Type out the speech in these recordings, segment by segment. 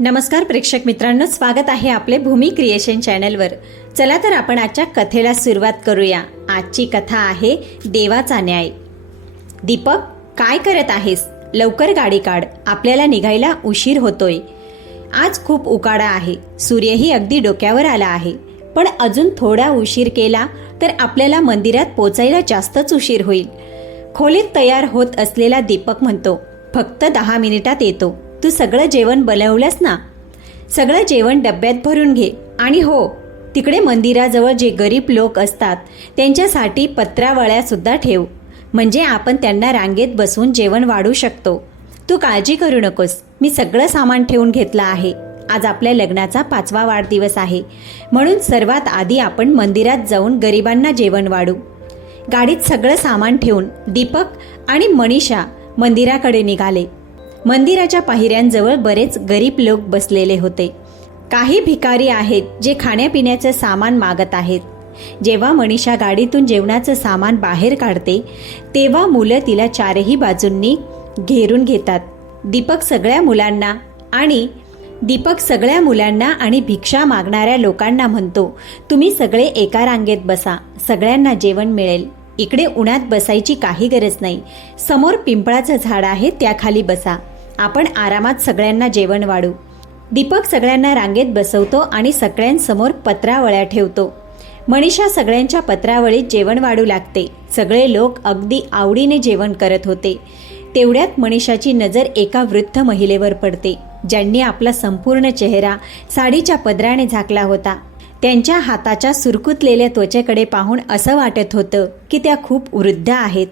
नमस्कार प्रेक्षक मित्रांनो, स्वागत आहे आपले भूमी क्रिएशन चॅनलवर। चला तर आपण आजच्या कथेला सुरुवात करूया। आजची कथा आहे देवाचा न्याय। दीपक, काय करत आहेस? लवकर गाडी काढ, आपल्याला निघायला उशीर होतोय। आज खूप उकाडा आहे, सूर्यही अगदी डोक्यावर आला आहे, पण अजून थोडा उशीर केला तर आपल्याला मंदिरात पोचायला जास्तच उशीर होईल। खोलीत तयार होत असलेला दीपक म्हणतो, फक्त 10 मिनिटात येतो। तू सगळं जेवण बनवलंस ना? सगळं जेवण डब्यात भरून घे, आणि हो, तिकडे मंदिराजवळ जे गरीब लोक असतात त्यांच्यासाठी पत्रावळ्या सुद्धा ठेव, म्हणजे आपण त्यांना रांगेत बसून जेवण वाढू शकतो। तू काळजी करू नकोस, मी सगळं सामान ठेवून घेतलं आहे। आज आपल्या लग्नाचा 5वा वाढदिवस आहे, म्हणून सर्वात आधी आपण मंदिरात जाऊन गरिबांना जेवण वाढू। गाडीत सगळं सामान ठेवून दीपक आणि मनीषा मंदिराकडे निघाले। मंदिराच्या पायऱ्यांजवळ बरेच गरीब लोक बसलेले होते। काही भिकारी आहेत जे खाण्यापिण्याचं सामान मागत आहेत। जेव्हा मनीषा गाडीतून जेवणाचं सामान बाहेर काढते तेव्हा मुलं तिला चारही बाजूंनी घेरून घेतात। दीपक सगळ्या मुलांना आणि भिक्षा मागणाऱ्या लोकांना म्हणतो, तुम्ही सगळे एका रांगेत बसा, सगळ्यांना जेवण मिळेल। इकडे उन्हात बसायची काही गरज नाही, समोर पिंपळाचं झाड आहे, त्याखाली बसा, आपण आरामात सगळ्यांना जेवण वाढू। दीपक सगळ्यांना रांगेत बसवतो आणि सगळ्यांसमोर पत्रावळ्या ठेवतो। मनीषा सगळ्यांच्या पत्रावळीत जेवण वाढू लागते। सगळे लोक अगदी आवडीने जेवण करत होते। तेवढ्यात मनीषाची नजर एका वृद्ध महिलेवर पडते, ज्यांनी आपला संपूर्ण चेहरा साडीच्या पदराने झाकला होता। त्यांच्या हाताच्या सुरकुतलेल्या त्वचेकडे पाहून असं वाटत होतं की त्या खूप वृद्ध आहेत।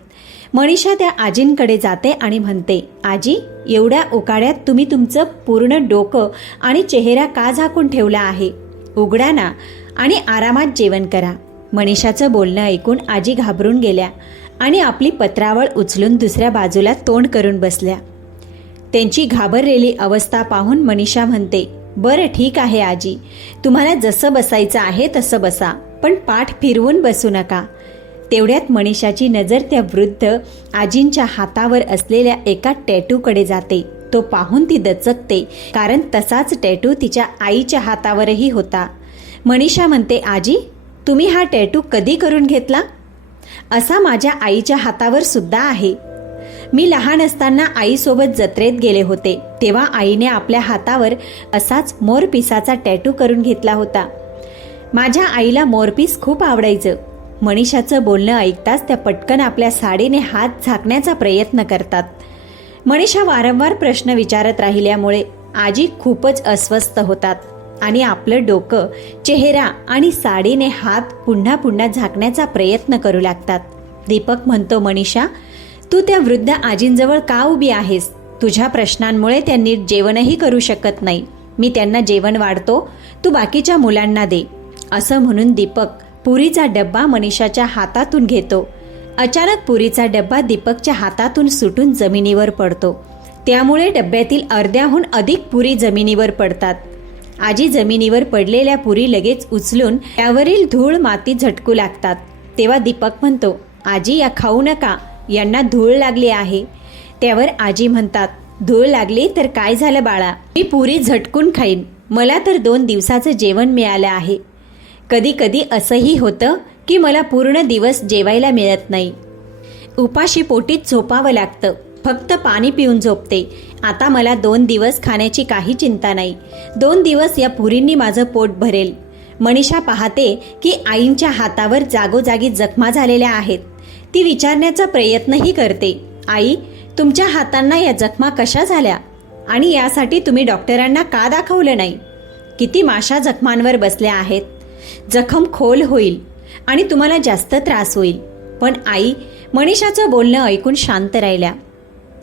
मनीषा त्या आजींकडे जाते आणि म्हणते, आजी, एवढ्या उकाड्यात तुम्ही तुमचं पूर्ण डोकं आणि चेहरा का झाकून ठेवला आहे? उघडा ना आणि आरामात जेवण करा। मनीषाचं बोलणं ऐकून आजी घाबरून गेल्या आणि आपली पत्रावळ उचलून दुसऱ्या बाजूला तोंड करून बसल्या। त्यांची घाबरलेली अवस्था पाहून मनीषा म्हणते, बरं ठीक आहे आजी, तुम्हाला जसं बसायचं आहे तसं बसा, पण पाठ फिरवून बसू नका। तेवढ्यात मनीषाची नजर त्या वृद्ध आजींच्या हातावर असलेल्या एका टॅटूकडे जाते। तो पाहून ती दचकते, कारण तसाच टॅटू तिच्या आईच्या हातावरही होता। मनीषा म्हणते, आजी, तुम्ही हा टॅटू कधी करून घेतला? असा माझ्या आईच्या हातावर सुद्धा आहे। मी लहान असताना आईसोबत जत्रेत गेले होते, तेव्हा आईने आपल्या हातावर असाच मोरपिसाचा टॅटू करून घेतला होता। माझ्या आईला मोरपीस खूप आवडायचं। मनीषाचं बोलणं ऐकताच त्या पटकन आपल्या साडीने हात झाकण्याचा प्रयत्न करतात। मनीषा वारंवार प्रश्न विचारत राहिल्यामुळे आजी खूपच अस्वस्थ होतात आणि आपलं डोकं, चेहरा आणि साडीने हात पुन्हा पुन्हा झाकण्याचा प्रयत्न करू लागतात। दीपक म्हणतो, मनीषा, तू त्या वृद्ध आजींजवळ का उभी आहेस? तुझ्या प्रश्नांमुळे त्या नीट जेवणही करू शकत नाही। मी त्यांना जेवण वाढतो, तू बाकीच्या मुलांना दे। असं म्हणून दीपक पुरीचा डब्बा मनीषाच्या हातातून घेतो। अचानक पुरीचा डब्बा दीपकच्या हातातून सुटून जमिनीवर पडतो। त्यामुळे डब्यातील अर्ध्याहून अधिक पुरी जमिनीवर पडतात। आजी जमिनीवर पडलेल्या पुरी लगेच उचलून त्यावरील धूळ माती झटकू लागतात। तेव्हा दीपक म्हणतो, आजी, या खाऊ नका, यांना धूळ लागली आहे। त्यावर आजी म्हणतात, धूळ लागली तर काय झालं बाळा, मी पुरी झटकून खाईन, मला तर 2 दिवसाचं जेवण मिळालं आहे। कधी कधी असंही होतं की मला पूर्ण दिवस जेवायला मिळत नाही, उपाशी पोटीत झोपावं लागतं, फक्त पाणी पिऊन झोपते। आता मला 2 दिवस खाण्याची काही चिंता नाही, 2 दिवस या पुरींनी माझं पोट भरेल। मनीषा पाहते की आईंच्या हातावर जागोजागी जखमा झालेल्या आहेत। ती विचारण्याचा प्रयत्नही करते, आई, तुमच्या हातांना या जखमा कशा झाल्या आणि यासाठी तुम्ही डॉक्टरांना का दाखवलं नाही? किती माशा जखमांवर बसल्या आहेत, जखम खोल होईल आणि तुम्हाला जास्त त्रास होईल। पण आई मनीषाचं बोलणं ऐकून शांत राहिल्या।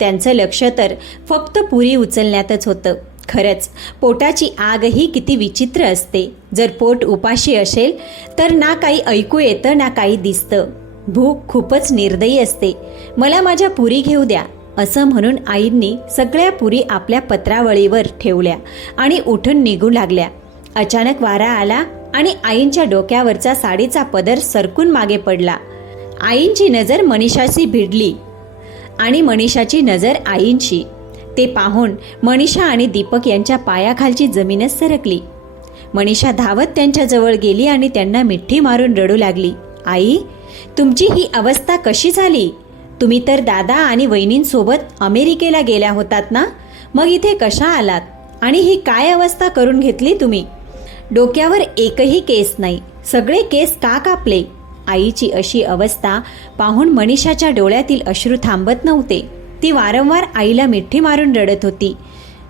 त्यांचं लक्ष तर फक्त पुरी उचलण्यातच होतं। खरंच पोटाची आगही किती विचित्र असते। जर पोट उपाशी असेल तर ना काही ऐकू येतं ना काही दिसतं। भूक खूपच निर्दयी असते, मला माझ्या पुरी घेऊ द्या। असं म्हणून आईंनी सगळ्या पुरी आपल्या पत्रावळीवर ठेवल्या आणि उठून निघू लागल्या। अचानक वारा आला आणि आईंच्या डोक्यावरचा साडीचा पदर सरकून मागे पडला। आईंची नजर मनीषाशी भिडली आणि मनीषाची नजर आईंची। ते पाहून मनीषा आणि दीपक यांच्या पायाखालची जमीनच सरकली. मनीषा धावत त्यांच्याजवळ गेली आणि त्यांना मिठी मारून रडू लागली. आई, तुमची ही अवस्था कशी झाली? तुम्ही तर दादा आणि वहिनींसोबत अमेरिकेला गेल्या होतात ना, मग इथे कशा आलात? आणि ही काय अवस्था करून घेतली तुम्ही? डोक्यावर एकही केस नाही, सगळे केस का कापले? आईची अशी अवस्था पाहून मनीषाच्या डोळ्यातील अश्रू थांबत नव्हते. ती वारंवार आईला मिठी मारून रडत होती.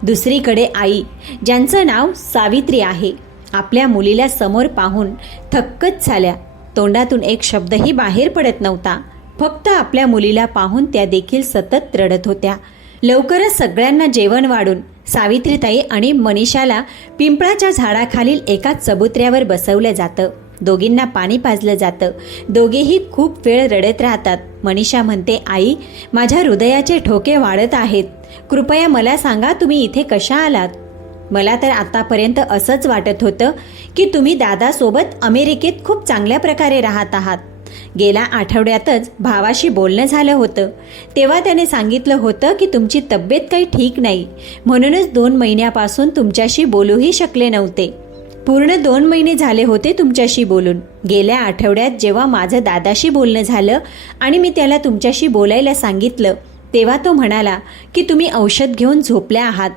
दुसरीकडे आई, ज्यांचं नाव सावित्री आहे, आपल्या मुलीला समोर पाहून थक्कच झाल्या. तोंडातून एक शब्दही बाहेर पडत नव्हता. फक्त आपल्या मुलीला पाहून त्या देखील सतत रडत होत्या. लवकरच सगळ्यांना जेवण वाढून सावित्रीताई आणि मनीषाला पिंपळाच्या झाडाखालील एका चबुतऱ्यावर बसवलं जातं. दोघींना पाणी पाजलं जातं. दोघेही खूप वेळ रडत राहतात. मनीषा म्हणते, आई, माझ्या हृदयाचे ठोके वाढत आहेत. कृपया मला सांगा, तुम्ही इथे कशा आलात? मला तर आतापर्यंत असंच वाटत होतं की तुम्ही दादासोबत अमेरिकेत खूप चांगल्या प्रकारे राहत आहात. गेल्या आठवड्यातच भावाशी बोलणं झालं होतं. तेव्हा त्याने सांगितलं होतं की तुमची तब्येत काही ठीक नाही, म्हणूनच 2 महिन्यापासून तुमच्याशी बोलूही शकले नव्हते. पूर्ण 2 महिने झाले होते तुमच्याशी बोलून. गेल्या आठवड्यात जेव्हा माझं दादाशी बोलणं झालं आणि मी त्याला तुमच्याशी बोलायला सांगितलं, तेव्हा तो म्हणाला की तुम्ही औषध घेऊन झोपल्या आहात.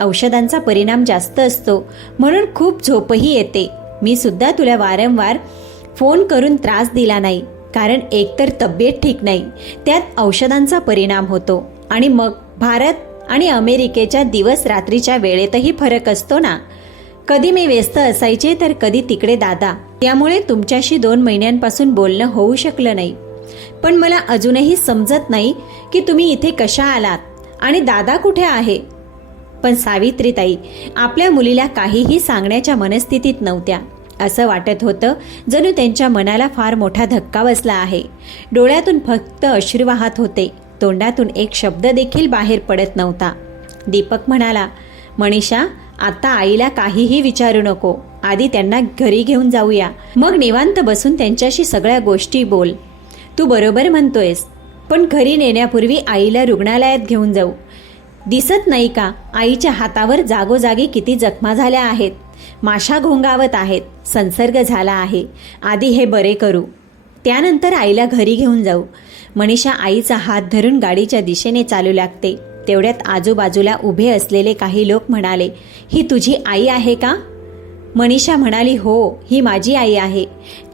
औषधांचा परिणाम जास्त असतो, म्हणून खूप झोपही येते. मी सुद्धा तुला वारंवार फोन करून त्रास दिला नाही, कारण एकतर तब्येत ठीक नाही, त्यात औषधांचा परिणाम होतो, आणि मग भारत आणि अमेरिकेच्या दिवस रात्रीच्या वेळेतही फरक असतो ना. कधी मी व्यस्त असायचे तर कधी तिकडे दादा, त्यामुळे तुमच्याशी 2 महिन्यांपासून बोलणं होऊ शकलं नाही. पण मला अजूनही समजत नाही की तुम्ही इथे कशा आलात आणि दादा कुठे आहे? पण सावित्रीताई आपल्या मुलीला काहीही सांगण्याच्या मनस्थितीत नव्हत्या. असं वाटत होतं जणू त्यांच्या मनाला फार मोठा धक्का बसला आहे. डोळ्यातून फक्त अश्रू वाहत होते. तोंडातून एक शब्द देखील बाहेर पडत नव्हता. दीपक म्हणाला, मनीषा, आता आईला काहीही विचारू नको. आधी त्यांना घरी घेऊन जाऊया, मग निवांत बसून त्यांच्याशी सगळ्या गोष्टी बोल. तू बरोबर म्हणतोयस, पण घरी नेण्यापूर्वी आईला रुग्णालयात घेऊन जाऊ. दिसत नाही का आईच्या हातावर जागोजागी किती जखमा झाल्या आहेत, माशा घोंगावत आहेत, संसर्ग झाला आहे. आधी हे बरे करू, त्यानंतर आईला घरी घेऊन जाऊ. मनीषा आईचा हात धरून गाडीच्या दिशेने चालू लागते. तेवढ्यात आजूबाजूला उभे असलेले काही लोक म्हणाले, ही तुझी आई आहे का? मनीषा म्हणाली, हो, ही माझी आई आहे.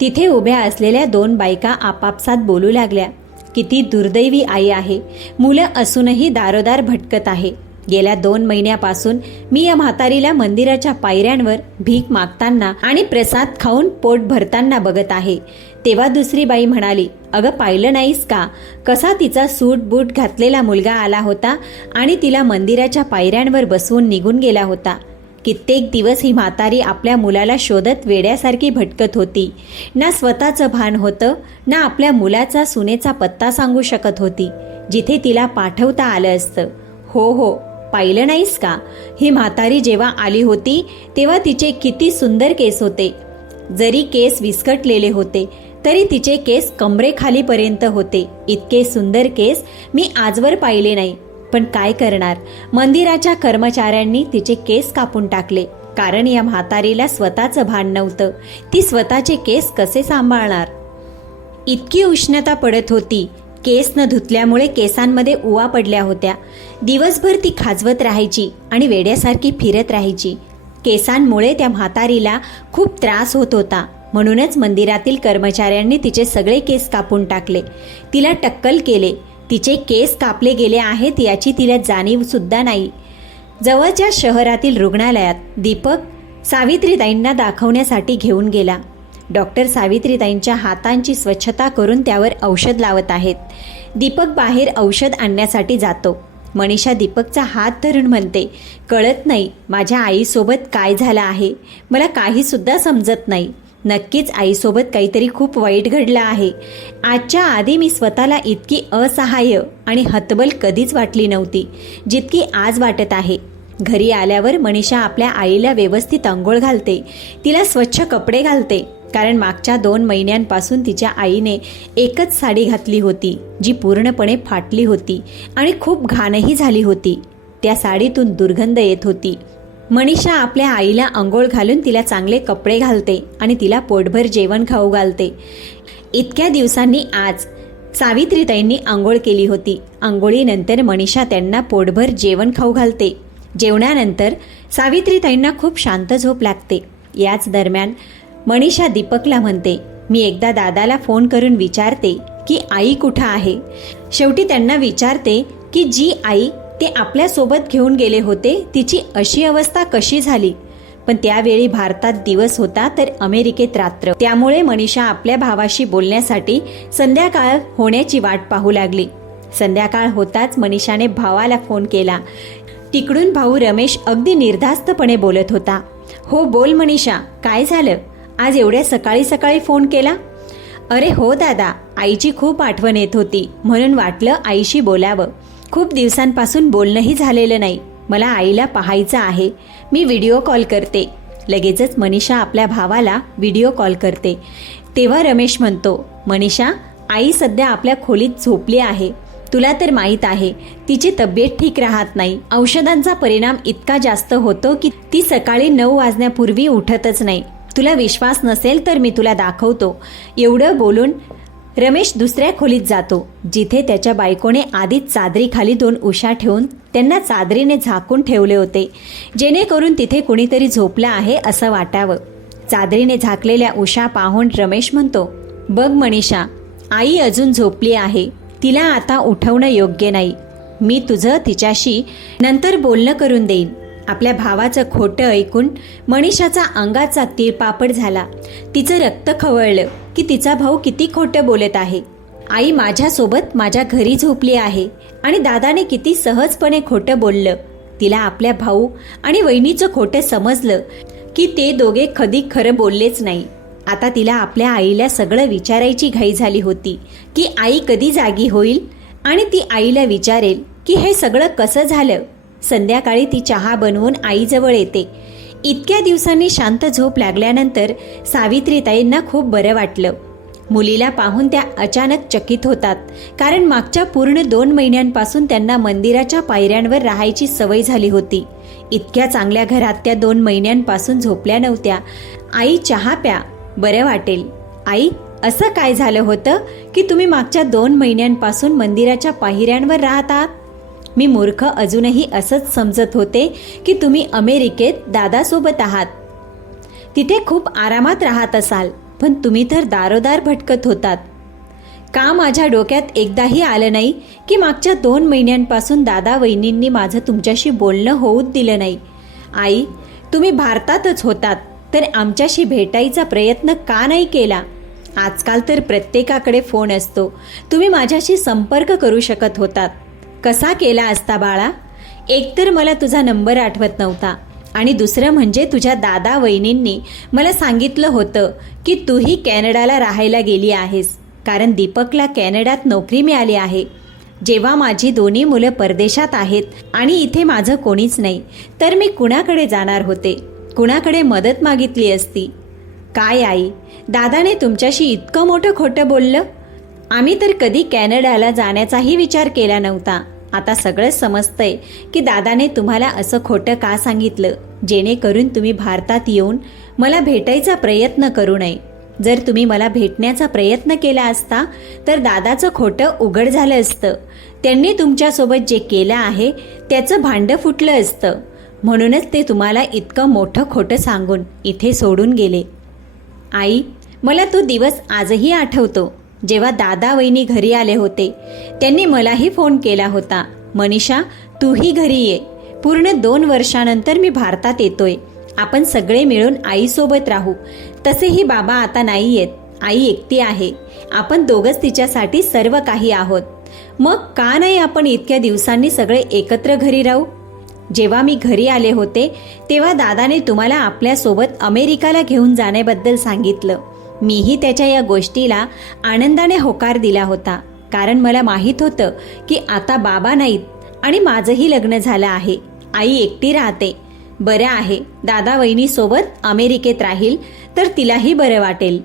तिथे उभ्या असलेल्या 2 बायका आपापसात बोलू लागल्या, किती दुर्दैवी आई आहे, मुलं असूनही दारोदार भटकत आहे. गेल्या 2 महिन्यापासून मी या म्हातारीला मंदिराच्या पायऱ्यांवर भीक मागताना आणि प्रसाद खाऊन पोट भरताना बघत आहे. तेव्हा दुसरी बाई म्हणाली, अगं पाहिलं नाहीस का, कसा तिचा सूट बूट घातलेला मुलगा आला होता आणि तिला मंदिराच्या पायऱ्यांवर बसवून निघून गेला होता. कित्येक दिवस ही म्हातारी आपल्या मुलाला शोधत वेड्यासारखी भटकत होती. ना स्वतःचं भान होतं, ना आपल्या मुलाचा सुनेचा पत्ता सांगू शकत होती, जिथे तिला पाठवता आलं असतं. हो, पाहिलं नाहीस का, ही म्हातारी जेव्हा आली होती तेव्हा तिचे किती सुंदर केस होते. जरी केस विस्कटलेले होते तरी तिचे केस कमरेखालीपर्यंत होते. इतके सुंदर केस मी आजवर पाहिले नाही. पण काय करणार, मंदिराच्या कर्मचाऱ्यांनी तिचे केस कापून टाकले, कारण या म्हातारीला स्वतःचं भान नव्हतं. ती स्वतःचे केस कसे सांभाळणार? इतकी उष्णता पडत होती. केस न धुतल्यामुळे केसांमध्ये उवा पडल्या होत्या. दिवसभर ती खाजवत राहायची आणि वेड्यासारखी फिरत राहायची. केसांमुळे त्या म्हातारीला खूप त्रास होत होता. म्हणूनच मंदिरातील कर्मचाऱ्यांनी तिचे सगळे केस कापून टाकले. तिला टक्कल केले. तिचे केस कापले गेले आहेत याची तिला जाणीव सुद्धा नाही. जवळच्या शहरातील रुग्णालयात दीपक सावित्रीताईंना दाखवण्यासाठी घेऊन गेला. डॉक्टर सावित्रीताईंच्या हातांची स्वच्छता करून त्यावर औषध लावत आहेत. दीपक बाहेर औषध आणण्यासाठी जातो. मनीषा दीपकचा हात धरून म्हणते, कळत नाही माझ्या आईसोबत काय झालं आहे, मला काही सुद्धा समजत नाही. नक्कीच आईसोबत काहीतरी खूप वाईट घडलं आहे. आजच्या आधी मी स्वतःला इतकी असहाय्य आणि हतबल कधीच वाटली नव्हती जितकी आज वाटत आहे. घरी आल्यावर मनीषा आपल्या आईला व्यवस्थित अंघोळ घालते. तिला स्वच्छ कपडे घालते, कारण मागच्या 2 महिन्यांपासून तिच्या आईने एकच साडी घातली होती जी पूर्णपणे फाटली होती आणि खूप घाणही झाली होती. त्या साडीतून दुर्गंध येत होती. मनीषा आपल्या आईला अंघोळ घालून तिला चांगले कपडे घालते आणि तिला पोटभर जेवण खाऊ घालते. इतक्या दिवसांनी आज सावित्रीताईंनी अंघोळ केली होती. अंघोळीनंतर मनीषा त्यांना पोटभर जेवण खाऊ घालते. जेवणानंतर सावित्रीताईंना खूप शांत झोप लागते. याच दरम्यान मनीषा दीपकला म्हणते, मी एकदा दादाला फोन करून विचारते की आई कुठं आहे. शेवटी त्यांना विचारते की जी आई ते आपल्यासोबत घेऊन गेले होते तिची अशी अवस्था कशी झाली. पण त्यावेळी भारतात दिवस होता तर अमेरिकेत रात्र. त्यामुळे मनीषा आपल्या भावाशी बोलण्यासाठी संध्याकाळ होण्याची वाट पाहू लागली. संध्याकाळ होताच मनीषाने भावाला फोन केला. तिकडून भाऊ रमेश अगदी निर्धास्तपणे बोलत होता. हो बोल मनीषा, काय झालं? आज एवढ्या सकाळी सकाळी फोन केला? अरे हो दादा, आईची खूप आठवण येत होती म्हणून वाटलं आईशी बोलावं. खूप दिवसांपासून बोलणंही झालेलं नाही. मला आईला पाहायचं आहे. मी व्हिडिओ कॉल करते. लगेचच मनीषा आपल्या भावाला व्हिडिओ कॉल करते. तेव्हा रमेश म्हणतो, मनीषा, आई सध्या आपल्या खोलीत झोपली आहे. तुला तर माहीत आहे तिची तब्येत ठीक राहत नाही. औषधांचा परिणाम इतका जास्त होतो की ती सकाळी 9 वाजण्यापूर्वी उठतच नाही. तुला विश्वास नसेल तर मी तुला दाखवतो. एवढं बोलून रमेश दुसऱ्या खोलीत जातो, जिथे त्याच्या बायकोने आधीच चादरीखाली 2 उशा ठेवून त्यांना चादरीने झाकून ठेवले होते, जेणेकरून तिथे कुणीतरी झोपलं आहे असं वाटावं. चादरीने झाकलेल्या उशा पाहून रमेश म्हणतो, बघ मनीषा, आई अजून झोपली आहे. तिला आता उठवणं योग्य नाही. मी तुझं तिच्याशी नंतर बोलणं करून देईन. आपल्या भावाचं खोटं ऐकून मनीषाचा अंगाचा तीळपापड झाला. तिचं रक्त खवळलं की तिचा भाऊ किती खोटं बोलत आहे. आई माझ्यासोबत माझ्या घरी झोपली आहे आणि दादाने किती सहजपणे खोटं बोललं. तिला आपल्या भाऊ आणि वहिनीचं खोटं समजलं की ते दोघे कधी खरं बोललेच नाही. आता तिला आपल्या आईला सगळं विचारायची घाई झाली होती की आई कधी जागी होईल आणि ती आईला विचारेल की हे सगळं कसं झालं. संध्याकाळी ती चहा बनवून आईजवळ येते. इतक्या दिवसांनी शांत झोप लागल्यानंतर सावित्रीताईंना खूप बरं वाटलं. मुलीला पाहून त्या अचानक चकित होतात, कारण मागच्या पूर्ण 2 महिन्यांपासून त्यांना मंदिराच्या पायऱ्यांवर राहायची सवय झाली होती. इतक्या चांगल्या घरात त्या 2 महिन्यांपासून झोपल्या नव्हत्या. आई चहा प्या, बरं वाटेल. आई, असं काय झालं होतं की तुम्ही मागच्या 2 महिन्यांपासून मंदिराच्या पायऱ्यांवर राहत आहात? मी मूर्ख अजूनही असंच समजत होते की तुम्ही अमेरिकेत दादासोबत आहात. तिथे खूप आरामात राहत असाल, पण तुम्ही तर दारोदार भटकत होतात. का माझ्या डोक्यात एकदाही आलं नाही की मागच्या 2 महिन्यांपासून दादा वहिनींनी माझं तुमच्याशी बोलणं होऊच दिलं नाही. आई, तुम्ही भारतातच होतात तर आमच्याशी भेटायचा प्रयत्न का नाही केला? आजकाल तर प्रत्येकाकडे फोन असतो. तुम्ही माझ्याशी संपर्क करू शकत होतात. कसा केला असता बाळा? एकतर मला तुझा नंबर आठवत नव्हता आणि दुसरं म्हणजे तुझ्या दादा वहिनींनी मला सांगितलं होतं की तूही कॅनडाला राहायला गेली आहेस, कारण दीपकला कॅनडात नोकरी मिळाली आहे. जेव्हा माझी 2 मुलं परदेशात आहेत आणि इथे माझं कोणीच नाही, तर मी कुणाकडे जाणार होते? कुणाकडे मदत मागितली असती? काय आई, दादाने तुमच्याशी इतकं मोठं खोटं बोललं? आम्ही तर कधी कॅनडाला जाण्याचाही विचार केला नव्हता. आता सगळंच समजतंय की दादाने तुम्हाला असं खोटं का सांगितलं, जेणेकरून तुम्ही भारतात येऊन मला भेटायचा प्रयत्न करू नये. जर तुम्ही मला भेटण्याचा प्रयत्न केला असता तर दादाचं खोटं उघड झालं असतं. त्यांनी तुमच्यासोबत जे केलं आहे त्याचं भांडं फुटलं असतं. म्हणूनच ते तुम्हाला इतकं मोठं खोटं सांगून इथे सोडून गेले. आई, मला तो दिवस आजही आठवतो, जेव्हा दादा वहिनी घरी आले होते. त्यांनी मलाही फोन केला होता, मनीषा, तूही घरी ये. पूर्ण 2 वर्षानंतर मी भारतात येतोय. आपण सगळे मिळून आईसोबत राहू. तसेही बाबा आता नाही येत. आई एकटी आहे. आपण दोघंच तिच्यासाठी सर्व काही आहोत. मग का नाही आपण इतक्या दिवसांनी सगळे एकत्र घरी राहू? जेव्हा मी घरी आले होते तेव्हा दादाने तुम्हाला आपल्यासोबत अमेरिकाला घेऊन जाण्याबद्दल सांगितलं. मीही त्याच्या या गोष्टीला आनंदाने होकार दिला होता, कारण मला माहीत होतं की आता बाबा नाहीत आणि माझंही लग्न झालं आहे. आई एकटी राहते. बरं आहे, दादा वहिनीसोबत अमेरिकेत राहील तर तिलाही बरं वाटेल.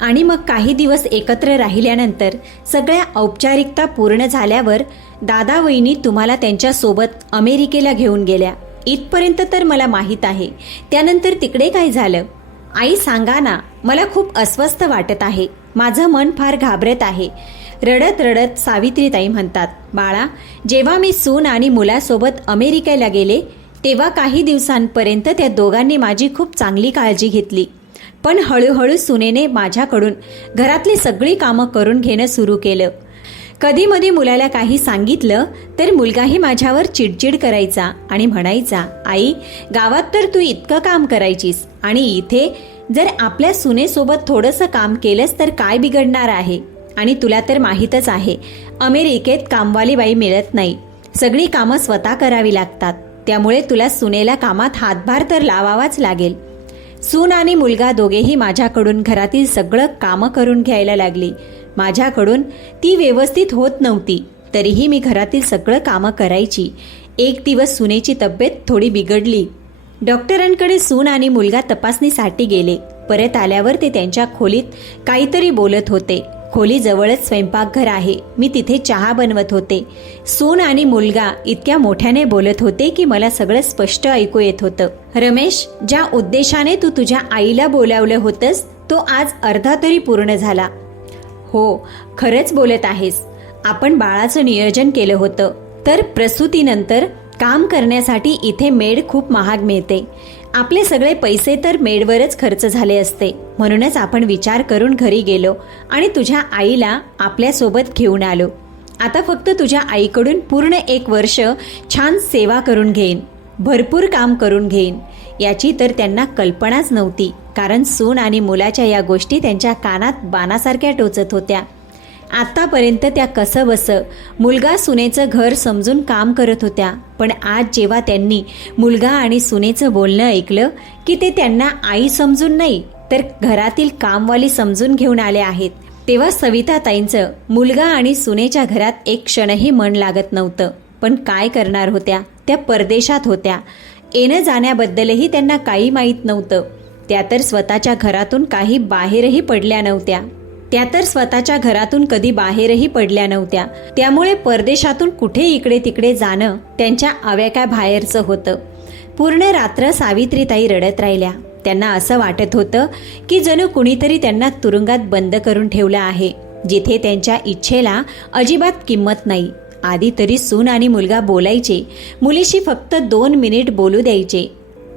आणि मग काही दिवस एकत्र राहिल्यानंतर सगळ्या औपचारिकता पूर्ण झाल्यावर दादा वहिनी तुम्हाला त्यांच्यासोबत अमेरिकेला घेऊन गेल्या. इथपर्यंत तर मला माहीत आहे. त्यानंतर तिकडे काय झालं? आई सांगा ना, मला खूप अस्वस्थ वाटत आहे. माझं मन फार घाबरत आहे. रडत रडत सावित्रीताई म्हणतात, बाळा, जेव्हा मी सून आणि मुलासोबत अमेरिकेला गेले तेव्हा काही दिवसांपर्यंत त्या दोघांनी माझी खूप चांगली काळजी घेतली. पण हळूहळू सुनेने माझ्याकडून घरातली सगळी कामं करून घेणं सुरू केलं. कधी मधी मुलाला काही सांगितलं तर मुलगाही माझ्यावर चिडचिड करायचा आणि म्हणायचा, आई, गावात तर तू इतकं काम करायचीस आणि इथे जर आपल्या सुनेसोबत थोडंसं काम केलंस तर काय बिघडणार आहे? आणि तुला तर माहीतच आहे, अमेरिकेत कामवाली बाई मिळत नाही. सगळी कामं स्वतः करावी लागतात. त्यामुळे तुला सुनेला कामात हातभार तर लावावाच लागेल. सून आणि मुलगा दोघेही माझ्याकडून घरातील सगळं कामं करून घ्यायला लागली. माझ्याकडून ती व्यवस्थित होत नव्हती, तरीही मी घरातील सगळं कामं करायची. एक दिवस सुनेची तब्येत थोडी बिघडली. डॉक्टरांकडे सून आणि मुलगा तपासणीसाठी गेले. परत आल्यावर ते त्यांच्या खोलीत काहीतरी बोलत होते. खोलीजवळच स्वयंपाकघर आहे. मी तिथे चहा बनवत होते. सून आणि मुलगा इतक्या मोठ्याने बोलत होते की मला सगळं स्पष्ट ऐकू येत होतं. रमेश, ज्या उद्देशाने तू तुझ्या आईला बोलावलं होतंस तो आज अर्धा तरी पूर्ण झाला. हो, खरंच बोलत आहेस. आपण बाळाचं नियोजन केलं होतं. तर प्रसूतीनंतर काम करण्यासाठी इथे मेड खूप महाग मिळते. आपले सगळे पैसे तर मेडवरच खर्च झाले असते. म्हणूनच आपण विचार करून घरी गेलो आणि तुझ्या आईला आपल्यासोबत घेऊन आलो. आता फक्त तुझ्या आईकडून पूर्ण 1 वर्ष छान सेवा करून घेईन, भरपूर काम करून घेईन. याची तर त्यांना कल्पनाच नव्हती, कारण सून आणि मुलाच्या या गोष्टी त्यांच्या कानात बाणासारख्या टोचत होत्या. आतापर्यंत त्या कसंबसं मुलगा सुनेचं घर समजून काम करत होत्या. पण आज जेव्हा त्यांनी मुलगा आणि सुनेचं बोलणं ऐकलं की ते त्यांना आई समजून नाही तर घरातील कामवाली समजून घेऊन आले आहेत, तेव्हा सविताताईंचं मुलगा आणि सुनेच्या घरात एक क्षणही मन लागत नव्हतं. पण काय करणार होत्या? त्या परदेशात होत्या. येणं जाण्याबद्दलही त्यांना काही माहीत नव्हतं. त्या तर स्वतःच्या घरातून काही बाहेरही पडल्या नव्हत्या. त्यामुळे परदेशातून कुठे इकडे तिकडे जाणं त्यांच्या आव्याका बाहेरचं होतं. पूर्ण रात्र सावित्रीताई रडत राहिल्या. त्यांना असं वाटत होतं की जणू कुणीतरी त्यांना तुरुंगात बंद करून ठेवलं आहे, जिथे त्यांच्या इच्छेला अजिबात किंमत नाही. आधी तरी सून आणि मुलगा बोलायचे, मुलीशी फक्त 2 मिनिट बोलू द्यायचे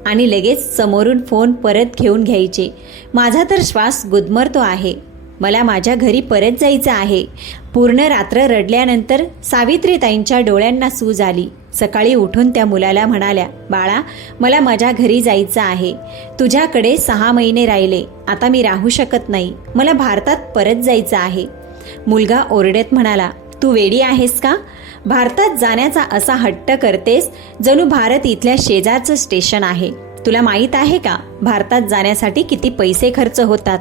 आणि लगेच समोरून फोन परत घेऊन घ्यायचे. माझा तर श्वास गुदमरतो आहे, मला माझ्या घरी परत जायचं आहे. पूर्ण रात्र रडल्यानंतर सावित्रीताईंच्या डोळ्यांना सूज आली. सकाळी उठून त्या मुलाला म्हणाल्या, बाळा, मला माझ्या घरी जायचं आहे. तुझ्याकडे 6 महिने राहिले. आता मी राहू शकत नाही. मला भारतात परत जायचं आहे. मुलगा ओरडत म्हणाला, तू वेडी आहेस का? भारतात जाण्याचा असा हट्ट करतेस जणू भारत इथल्या शेजारचं स्टेशन आहे. तुला माहीत आहे का भारतात जाण्यासाठी किती पैसे खर्च होतात?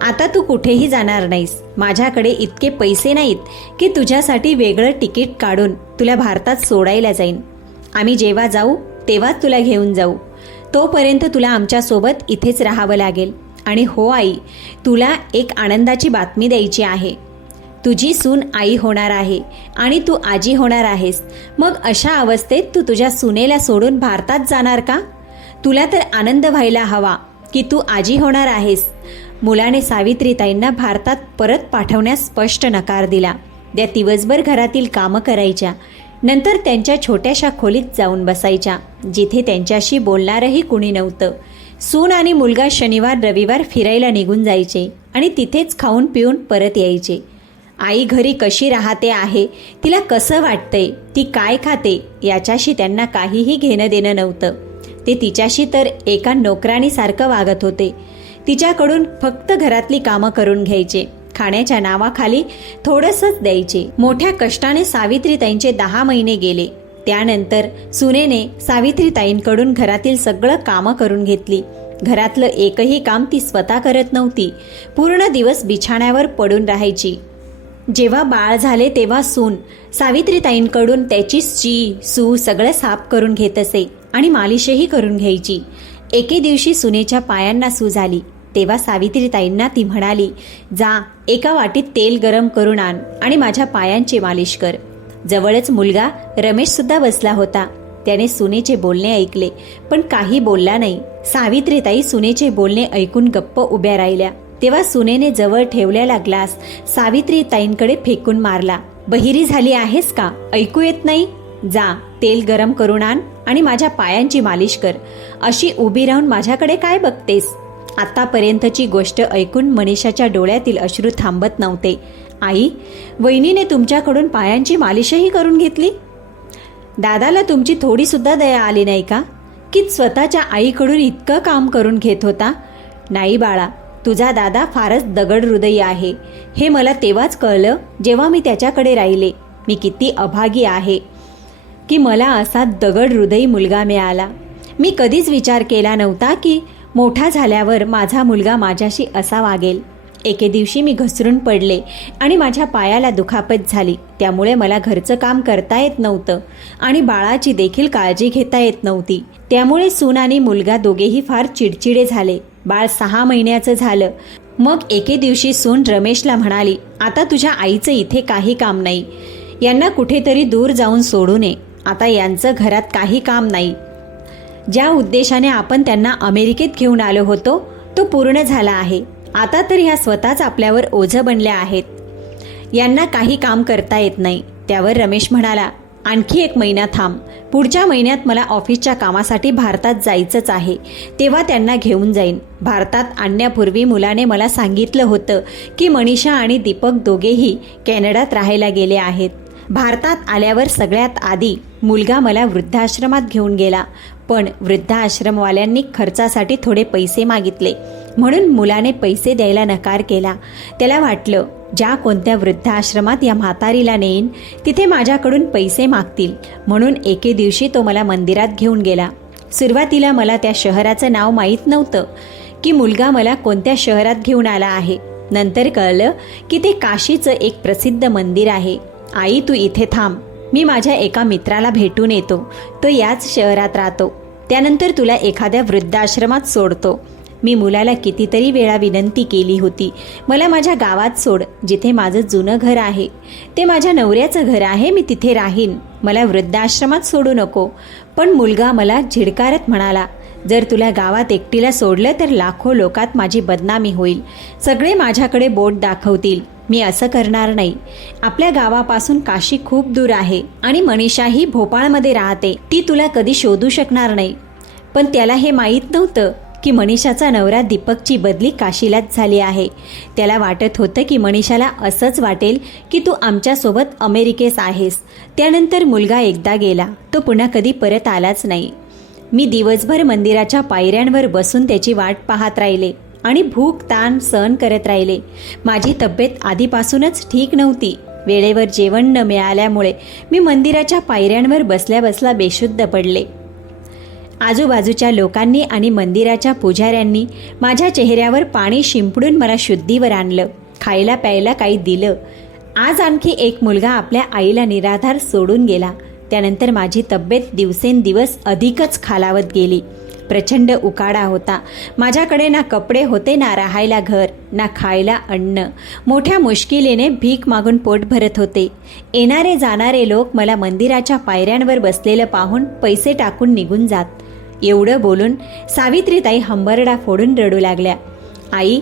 आता तू कुठेही जाणार नाहीस. माझ्याकडे इतके पैसे नाहीत की तुझ्यासाठी वेगळं तिकीट काढून तुला भारतात सोडायला जाईन. आम्ही जेव्हा जाऊ तेव्हाच तुला घेऊन जाऊ. तोपर्यंत तुला आमच्यासोबत इथेच राहावं लागेल. आणि हो आई, तुला एक आनंदाची बातमी द्यायची आहे. तुझी सून आई होणार आहे आणि तू आजी होणार आहेस. मग अशा अवस्थेत तू तुझ्या सुनेला सोडून भारतात जाणार का? तुला तर आनंद व्हायला हवा की तू आजी होणार आहेस. मुलाने सावित्रीताईंना भारतात परत पाठवण्यास स्पष्ट नकार दिला. त्या दिवसभर घरातील कामं करायच्या. नंतर त्यांच्या छोट्याशा खोलीत जाऊन बसायच्या, जिथे त्यांच्याशी बोलणारही कुणी नव्हतं. सून आणि मुलगा शनिवार रविवार फिरायला निघून जायचे आणि तिथेच खाऊन पिऊन परत यायचे. आई घरी कशी राहते आहे, तिला कसं वाटतंय, ती काय खाते, याच्याशी त्यांना काहीही घेणं देणं नव्हतं. ते तिच्याशी तर एका नोकरानीसारखं वागत होते. तिच्याकडून फक्त घरातली कामं करून घ्यायचे. खाण्याच्या नावाखाली थोडंसंच द्यायचे. मोठ्या कष्टाने सावित्रीताईंचे 10 महिने गेले. त्यानंतर सुनेने सावित्रीताईंकडून घरातील सगळं कामं करून घेतली. घरातलं एकही काम ती स्वतः करत नव्हती. पूर्ण दिवस बिछाण्यावर पडून राहायची. जेव्हा बाळ झाले तेव्हा सून सावित्रीताईंकडून त्याची शी सू सगळं साफ करून घेत असे आणि मालिशही करून घ्यायची. एके दिवशी सुनेच्या पायांना सूज आली. तेव्हा सावित्रीताईंना ती म्हणाली, जा एका वाटीत तेल गरम करून आण आणि माझ्या पायांची मालिश कर. जवळच मुलगा रमेश सुद्धा बसला होता. त्याने सुनेचे बोलणे ऐकले पण काही बोलला नाही. सावित्रीताई सुनेचे बोलणे ऐकून गप्प उभ्या राहिल्या. तेव्हा सुनेने जवळ ठेवलेला ग्लास सावित्रीताईंकडे फेकून मारला. बहिरी झाली आहेस का? ऐकू येत नाही? जा तेल गरम करून आण आणि माझ्या पायांची मालिश कर. अशी उभी राहून माझ्याकडे काय बघतेस? आतापर्यंतची गोष्ट ऐकून मनीषाच्या डोळ्यातील अश्रू थांबत नव्हते. आई, वहिनीने तुमच्याकडून पायांची मालिशही करून घेतली? दादाला तुमची थोडी सुद्धा दया आली नाही का की स्वतःच्या आईकडून इतकं काम करून घेत होता? नाही बाळा, तुझा दादा फारच दगड हृदयी आहे. हे मला तेव्हाच कळलं जेव्हा मी त्याच्याकडे राहिले. मी किती अभागी आहे की मला असा दगड हृदयी मुलगा मिळाला. मी कधीच विचार केला नव्हता की मोठा झाल्यावर माझा मुलगा माझ्याशी असा वागेल. एके दिवशी मी घसरून पडले आणि माझ्या पायाला दुखापत झाली. त्यामुळे मला घरचं काम करता येत नव्हतं आणि बाळाची देखील काळजी घेता येत नव्हती. त्यामुळे सून आणि मुलगा दोघेही फार चिडचिडे झाले. बाळ 6 महिन्याचं झालं. मग एके दिवशी सून रमेशला म्हणाली, आता तुझ्या आईचं इथे काही काम नाही. यांना कुठेतरी दूर जाऊन सोडू नये. आता यांचं घरात काही काम नाही. ज्या उद्देशाने आपण त्यांना अमेरिकेत घेऊन आलो होतो तो पूर्ण झाला आहे. आता तर ह्या स्वतःच आपल्यावर ओझं बनल्या आहेत. यांना काही काम करता येत नाही. त्यावर रमेश म्हणाला, आणखी 1 महिना थांब. पुढच्या महिन्यात मला ऑफिसच्या कामासाठी भारतात जायचंच आहे. तेव्हा त्यांना घेऊन जाईन. भारतात आणण्यापूर्वी मुलाने मला सांगितलं होतं की मनीषा आणि दीपक दोघेही कॅनडात राहायला गेले आहेत. भारतात आल्यावर सगळ्यात आधी मुलगा मला वृद्धाश्रमात घेऊन गेला. पण वृद्धाश्रमवाल्यांनी खर्चासाठी थोडे पैसे मागितले म्हणून मुलाने पैसे द्यायला नकार केला. त्याला वाटलं ज्या कोणत्या वृद्धाश्रमात या म्हातारीला नेईन तिथे माझ्याकडून पैसे मागतील. म्हणून एके दिवशी तो मला मंदिरात घेऊन गेला. सुरुवातीला मला त्या शहराचं नाव माहीत नव्हतं की मुलगा मला कोणत्या शहरात घेऊन आला आहे. नंतर कळलं की ते काशीचं एक प्रसिद्ध मंदिर आहे. आई, तू इथे थांब. मी माझ्या एका मित्राला भेटून येतो. तो याच शहरात राहतो. त्यानंतर तुला एखाद्या वृद्धाश्रमात सोडतो. मी मुलाला कितीतरी वेळा विनंती केली होती, मला माझ्या गावात सोड, जिथे माझं जुनं घर आहे. ते माझ्या नवऱ्याचं घर आहे. मी तिथे राहीन. मला वृद्धाश्रमात सोडू नको. पण मुलगा मला झिडकारत म्हणाला, जर तुला गावात एकटीला सोडलं तर लाखो लोकात माझी बदनामी होईल. सगळे माझ्याकडे बोट दाखवतील. मी असं करणार नाही. आपल्या गावापासून काशी खूप दूर आहे आणि मनीषाही भोपाळमध्ये राहते. ती तुला कधी शोधू शकणार नाही. पण त्याला हे माहीत नव्हतं की मनीषाचा नवरा दीपकची बदली काशीलाच झाली आहे. त्याला वाटत होतं की मनीषाला असंच वाटेल की तू आमच्यासोबत अमेरिकेस आहेस. त्यानंतर मुलगा एकदा गेला. तो पुन्हा कधी परत आलाच नाही. मी दिवसभर मंदिराच्या पायऱ्यांवर बसून त्याची वाट पाहत राहिले आणि भूक ताण सहन करत राहिले. माझी तब्येत आधीपासूनच ठीक नव्हती. वेळेवर जेवण न मिळाल्यामुळे मी मंदिराच्या पायऱ्यांवर बसल्या बसल्या बेशुद्ध पडले. आजूबाजूच्या लोकांनी आणि मंदिराच्या पुजाऱ्यांनी माझ्या चेहऱ्यावर पाणी शिंपडून मला शुद्धीवर आणलं. खायला प्यायला काही दिलं. आज आणखी एक मुलगा आपल्या आईला निराधार सोडून गेला. त्यानंतर माझी तब्येत दिवसेंदिवस अधिकच खालावत गेली. प्रचंड उकाडा होता. माझ्याकडे ना कपडे होते, ना राहायला घर, ना खायला अन्न. मोठ्या मुश्किलीने भीक मागून पोट भरत होते. येणारे जाणारे लोक मला मंदिराच्या पायऱ्यांवर बसलेलं पाहून पैसे टाकून निघून जात. एवढं बोलून सावित्रीताई हंबरडा फोडून रडू लागल्या. आई,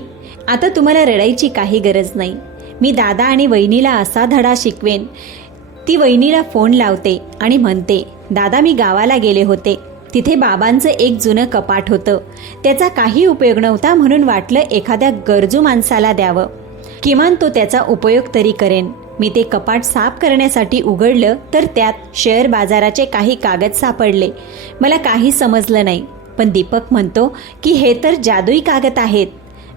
आता तुम्हाला रडायची काही गरज नाही. मी दादा आणि वहिनीला असा धडा शिकवेन. ती वहिनीला फोन लावते आणि म्हणते, दादा, मी गावाला गेले होते. तिथे बाबांचं एक जुनं कपाट होतं. त्याचा काही उपयोग नव्हता म्हणून वाटलं एखाद्या गरजू माणसाला द्यावं. किमान तो त्याचा उपयोग तरी करेन. मी ते कपाट साफ करण्यासाठी उघडलं तर त्यात शेअर बाजाराचे काही कागद सापडले. मला काही समजलं नाही. पण दीपक म्हणतो की हे तर जादुई कागद आहेत.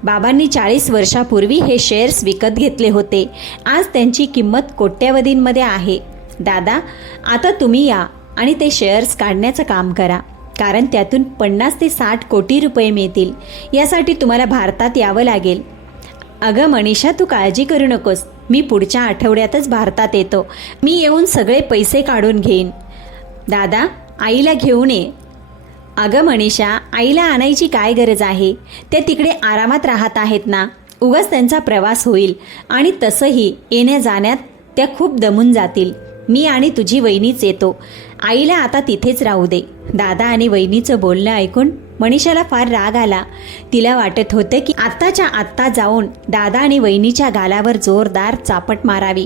बाबांनी 40 वर्षापूर्वी हे शेअर्स विकत घेतले होते. आज त्यांची किंमत कोट्यवधींमध्ये आहे. दादा, आता तुम्ही या आणि ते शेअर्स काढण्याचं काम करा, कारण त्यातून 50 ते 60 कोटी रुपये मिळतील. यासाठी तुम्हाला भारतात यावं लागेल. अगं मनीषा, तू काळजी करू नकोस. मी पुढच्या आठवड्यातच भारतात येतो. मी येऊन सगळे पैसे काढून घेईन. दादा, आईला घेऊन ये. अगं मनीषा, आईला आणायची काय गरज आहे? ते तिकडे आरामात राहत आहेत ना. उगाच त्यांचा प्रवास होईल आणि तसंही येण्या जाण्यात त्या खूप दमून जातील. मी आणि तुझी वहिनीच येतो. आईला आता तिथेच राहू दे. दादा आणि वहिनीचं बोलणं ऐकून मनीषाला फार राग आला. तिला वाटत होतं की आत्ताच्या आत्ता जाऊन दादा आणि वहिनीच्या गालावर जोरदार चापट मारावी.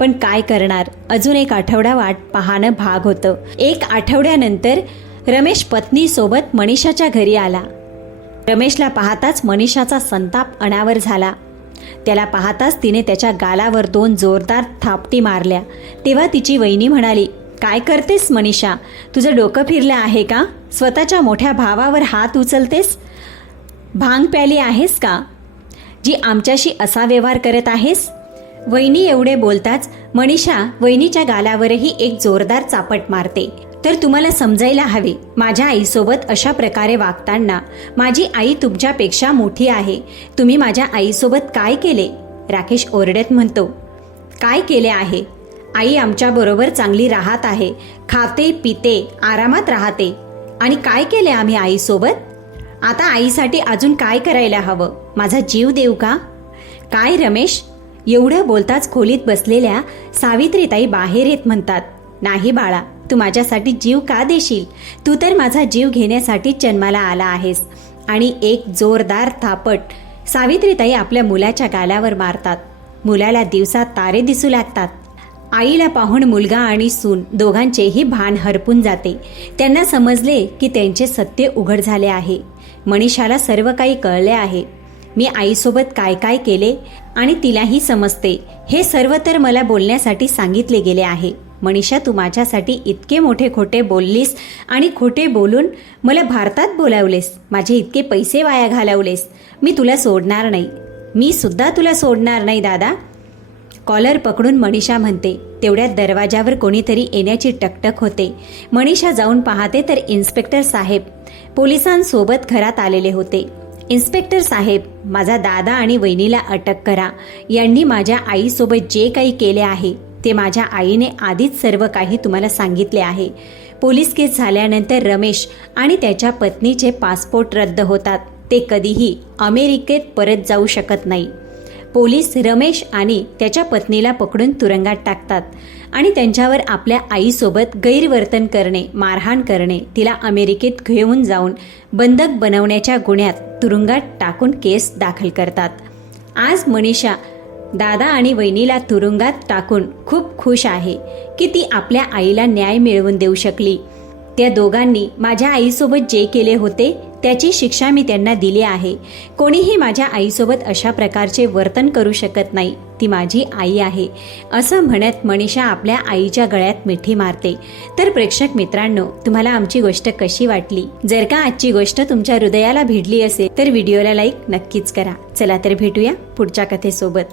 पण काय करणार, अजून एक आठवडा वाट पाहणं भाग होतं. एक आठवड्यानंतर रमेश पत्नीसोबत मनीषाच्या घरी आला. रमेशला पाहताच मनीषाचा संताप अनावर झाला. त्याला पाहताच तिने त्याच्या गालावर 2 जोरदार थापटी मारल्या. तेव्हा तिची वहिनी म्हणाली, काय करतेस मनीषा? तुझं डोकं फिरलं आहे का? स्वतःच्या मोठ्या भावावर हात उचलतेस? भांग प्याली आहेस का, जी आमच्याशी असा व्यवहार करत आहेस? वहिनी एवढे बोलताच मनीषा वहिनीच्या गालावरही एक जोरदार चापट मारते. तर तुम्हाला समजायला हवे, माझ्या आईसोबत अशा प्रकारे वागताना माझी आई तुमच्यापेक्षा मोठी आहे. तुम्ही माझ्या आईसोबत काय केले? राकेश ओरडत म्हणतो. काय केले आहे? आई आमच्याबरोबर चांगली राहत आहे, खाते पिते आरामात राहते. आणि काय केले आम्ही आईसोबत? आता आईसाठी अजून काय करायला हवं? माझा जीव देऊ का? काय रमेश? एवढं बोलताच खोलीत बसलेल्या सावित्रीताई बाहेर येत म्हणतात, नाही बाळा, तू माझ्यासाठी जीव का देशील? तू तर माझा जीव घेण्यासाठी जन्माला आला आहेस. आणि एक जोरदार थापट सावित्रीताई आपल्या मुलाच्या गालावर मारतात. मुलाला दिवसात तारे दिसू लागतात. आईला पाहून मुलगा आणि सून दोघांचेही भान हरपून जाते. त्यांना समजले की त्यांचे सत्य उघड झाले आहे. मनीषाला सर्व काही कळले आहे. मी आईसोबत काय काय केले आणि तिलाही समजते. हे सर्व तर मला बोलण्यासाठी सांगितले गेले आहे. मनीषा, तू माझ्यासाठी इतके मोठे खोटे बोललीस आणि खोटे बोलून मला भारतात बोलावलेस. माझे इतके पैसे वाया घालवलेस. मी तुला सोडणार नाही. मी सुद्धा तुला सोडणार नाही दादा. कॉलर पकडून मनीषा म्हणते. तेवढ्यात दरवाजावर कोणीतरी येण्याची टकटक होते. मनीषा जाऊन पाहते तर इन्स्पेक्टर साहेब पोलिसांसोबत घरात आलेले होते. इन्स्पेक्टर साहेब, माझा दादा आणि वहिनीला अटक करा. यांनी माझ्या आईसोबत जे काही केले आहे ते माझ्या आईने आधीच सर्व काही तुम्हाला सांगितले आहे. पोलीस केस झाल्यानंतर रमेश आणि त्याच्या पत्नीचे पासपोर्ट रद्द होतात. ते कधीही अमेरिकेत परत जाऊ शकत नाही. पोलीस रमेश आणि त्याच्या पत्नीला पकडून तुरुंगात टाकतात आणि त्यांच्यावर आपल्या आईसोबत गैरवर्तन करणे, मारहाण करणे, तिला अमेरिकेत घेऊन जाऊन बंधक बनवण्याच्या गुन्ह्यात तुरुंगात टाकून केस दाखल करतात. आज मनीषा दादा आणि वहिनीला तुरुंगात टाकून खूप खुश आहे की ती आपल्या आईला न्याय मिळवून देऊ शकली. त्या दोघांनी माझ्या आईसोबत जे केले होते त्याची शिक्षा मी त्यांना दिली आहे. कोणीही माझ्या आईसोबत अशा प्रकारचे वर्तन करू शकत नाही. ती माझी आई आहे, असं म्हणत मनीषा आपल्या आईच्या गळ्यात मिठी मारते. तर प्रेक्षक मित्रांनो, तुम्हाला आमची गोष्ट कशी वाटली? जर का आजची गोष्ट तुमच्या हृदयाला भिडली असेल तर व्हिडिओला लाईक नक्कीच करा. चला तर भेटूया पुढच्या कथेसोबत.